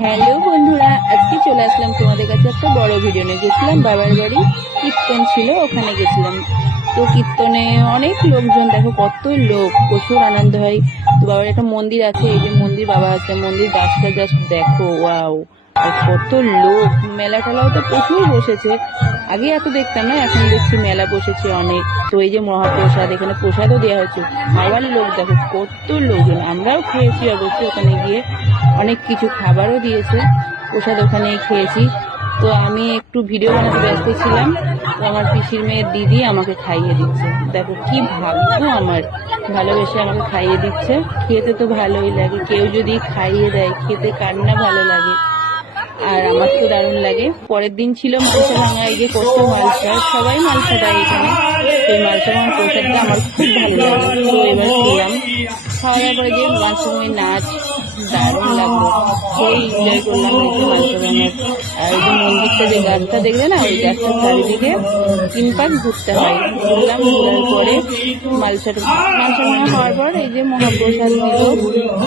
Hello বন্ধুরা, আজকে চলে আসলাম তোমাদের কাছে একটা বড় ভিডিও নিয়ে। গেছিলাম বাবার বাড়ি, কীর্তন ছিল, ওখানে গেছিলাম। তো কীর্তনে অনেক লোকজন, দেখো কত লোক, প্রচুর আনন্দ হয়। তো বাবার একটা মন্দির আছে, এই যে মন্দির বাবা আছে, মন্দির গাছটা জাস্ট দেখো, ওয়াও! আর কত লোক, মেলা টেলাও তো প্রচুর বসেছে। আগে এত দেখতাম না, এখন দেখছি মেলা বসেছে অনেক। তো এই যে মহাপ্রসাদ, এখানে প্রসাদও দেওয়া হয়েছে। খাবার লোক দেখো কত লোকজন, আমরাও খেয়েছি অবশ্যই ওখানে গিয়ে। অনেক কিছু খাবারও দিয়েছে, প্রসাদ ওখানেই খেয়েছি। তো আমি একটু ভিডিও বানাতে ব্যস্ত ছিলাম, তো আমার পিসির মেয়ের দিদি আমাকে খাইয়ে দিচ্ছে। দেখো কি ভাগ্য আমার, ভালোবেসে আমাকে খাইয়ে দিচ্ছে। খেতে তো ভালোই লাগে, কেউ যদি খাইয়ে দেয় খেতে কার না ভালো লাগে। আর আমার তো দারুণ লাগে। পরের দিন ছিল মালসা ভাঙা, এই যে কত মালসা, সবাই মালসা দেয় এখানে। সেই মালসা ভাঙা প্রসাদটা আমার খুব ভালো লাগে, তো এবার খেলাম। খাওয়া দাওয়ার পরে যে মালসা ভাঙার নাচ, দারুণ লাগলো, সেই এনজয় করলাম এই যে মালসা ভাঙার। আর ওই যে মন্দিরটা, যে গাছটা দেখলে না, ওই গাছটার চারিদিকে 3 পাক ঘুরতে হয়। ঘুরলাম, ঘোরার পরে মালসা ভাঙা হওয়ার পর এই যে মহাপ্রসাদ দিল।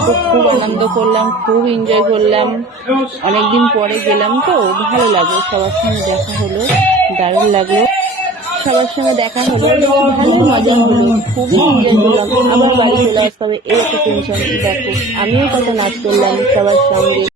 তো খুব আনন্দ করলাম, খুব এনজয় করলাম। অনেকদিন পরে গেলাম, তো ভালো লাগলো, সবার সঙ্গে দেখা হলো, দারুণ লাগলো। সবার সঙ্গে দেখা হলো, ভালোই মজা হলো, খুবই এনজয় করলাম। আবার বাড়ি চলে আসতে হবে, এই একটা টেনশন। দেখো আমিও কত নাচ করলাম সবার সঙ্গে।